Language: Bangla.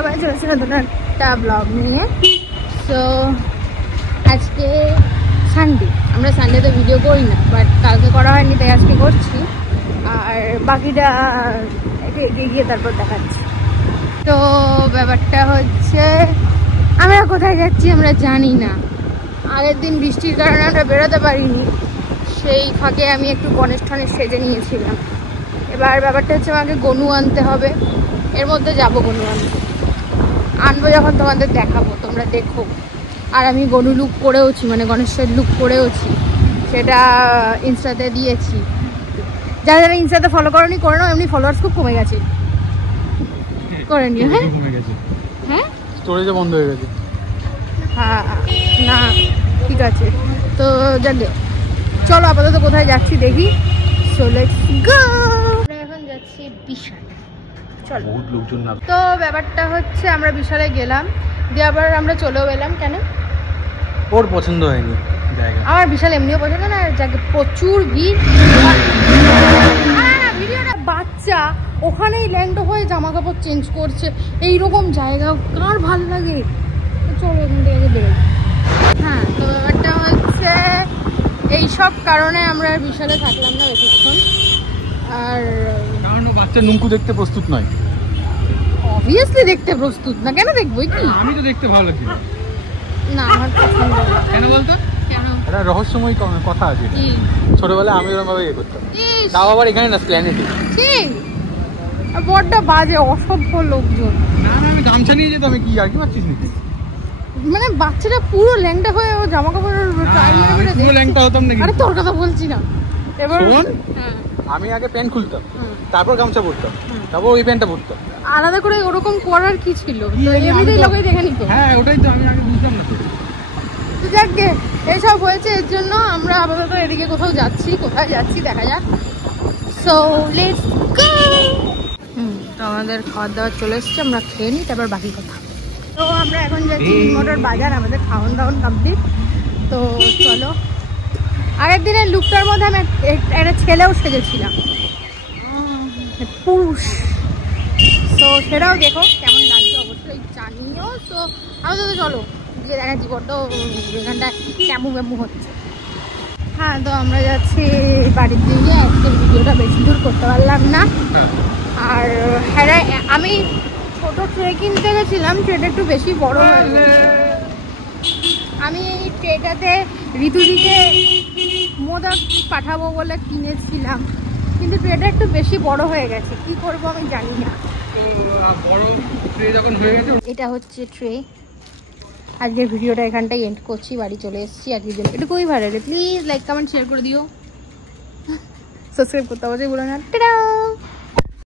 সবাই চলেছে নতুন একটা ব্লগ নিয়ে। তো আজকে সানডে, আমরা সানডেতে ভিডিও করি না, বাট কালকে করা হয়নি তাই আজকে করছি। আর বাকিটা একটু এগিয়ে গিয়ে তারপর দেখাচ্ছি। তো ব্যাপারটা হচ্ছে আমরা কোথায় যাচ্ছি আমরা জানি না। আগের দিন বৃষ্টির কারণে আমরা বেরোতে পারিনি, সেই ফাঁকে আমি একটু গণেশ ঠনেশ সেজে নিয়েছিলাম। এবার ব্যাপারটা হচ্ছে আমাকে গনু আনতে হবে, এর মধ্যে যাবো গনু আনবো যখন তোমাদের দেখাবো, তোমরা দেখো। আর আমি গনু লুক করেওছি, মানে গণেশের লুক করেওছি, সেটা ইনস্টাতে দিয়েছি। যারা যারা ইনস্টাতে ফলো করোনি করে নাও, এমনি ফলোয়ার্স খুব কমে গেছে, করে নিও। হ্যাঁ হ্যাঁ, স্টোরেজে বন্ধ হয়ে গেছে। হ্যাঁ না ঠিক আছে। তো যাকে চলো আপাতত কোথায় যাচ্ছি দেখি। So let's go. আমরা এখন যাচ্ছি বিশাল। চলো, বহুত লোকজন না। তো ব্যাপারটা হচ্ছে আমরা বিশালে গেলাম, দিয়ে আবার আমরা চলেও এলাম। কেন? ওর পছন্দ হয়নি জায়গা। আমার বিশাল এমনিও পছন্দ না, যাকে প্রচুর ভিড়। ভিডিওটা বাচ্চা ওখানেই ল্যাংটো হয়ে জামা কাপড় চেঞ্জ করছে, এইরকম জায়গা কার ভাল লাগে? চলো এখান থেকে বেরোই। হ্যাঁ, তো ব্যাপারটা হচ্ছে এইসব কারণে আমরা বিশালে থাকলাম না বেশিক্ষণ। আর কারণ ও বাচ্চা নুঙ্কু দেখতে প্রস্তুত নয়। অবভিয়াসলি দেখতে প্রস্তুত না, কেন দেখবোই কি? আমি তো দেখতে ভালো লাগছিল না, আমার পছন্দ না। কেন বলতো? কেন? একটা রহস্যময় কথা আছে। কি? ছোটবেলায় আমি ওরকম ভাবে ইয়ে করতাম। তাও আবার এখানে না, প্ল্যানেটে। ঠিক, বড্ড বাজে অসভ্য লোকজন। না না, আমি গামছা নিয়ে যেতাম। কি আর কি পাচ্ছিস নাকি? মানে বাচ্চাটা পুরো ল্যাংটা হয়ে ও জামা কাপড়ের ট্রাই মেরে মেরে পুরো ল্যাংটা হতাম নাকি? আরে তোর কথা বলছি না। এবার শোন, হ্যাঁ, আমি আগে প্যান্ট খুলতাম, তারপর গামছা পরতাম, তারপর ওই প্যান্টটা পরতাম। আলাদা করে ওরকম করার কি ছিল? তো এমনিতেই লোকেই দেখে নিত। হ্যাঁ, ওটাই তো আমি আগে বুঝতাম না। তো যাকে এইসব হয়েছে, এর জন্য আমরা আপাতত এদিকে কোথাও যাচ্ছি। কোথায় যাচ্ছি দেখা যাক। So let's go. তো আমাদের খাওয়া দাওয়া চলে এসছে, আমরা খেয়ে নিই, তারপর বাকি কথা। তো আমরা এখন যাচ্ছি মোটর বাজার, আমাদের খাওয়ান দাওয়ান কমপ্লিট। তো চলো, আগের দিনের লুকটার মধ্যে আমি একটা ছেলেও সেজেছিলাম, পুরুষ। তো সেটাও দেখো কেমন লাগছে, অবশ্যই জানিও। তো আমাদের তো চলো গিয়ে দেখাচ্ছি, বড্ড এখানটা ক্যামু ব্যামু হচ্ছে। হ্যাঁ, তো আমরা যাচ্ছি বাড়ির দিকে। আজকে ভিডিওটা বেশি দূর করতে পারলাম না। আর হ্যাঁ, আমি ছোট ট্রে কিনতে গেছিলাম, ট্রেটা একটু বেশি বড় হয়ে গেছে। আমি এই ট্রেটাতে ঋতুদিকে মোদক পাঠাবো বলে কিনেছিলাম, কিন্তু ট্রেটা একটু বেশি বড় হয়ে গেছে, কি করব আমি জানি না। বড় ট্রে যখন হয়ে গেছে, এটা হচ্ছে ট্রে। আজকের ভিডিওটা এখানটাই এন্ড করছি, বাড়ি চলে এসেছি। আজকের জন্য এটুকুই ভালো লাগে। প্লিজ লাইক কমেন্ট শেয়ার করে দিও, সাবস্ক্রাইব করতে অবশ্যই ভুলো না। টাটা।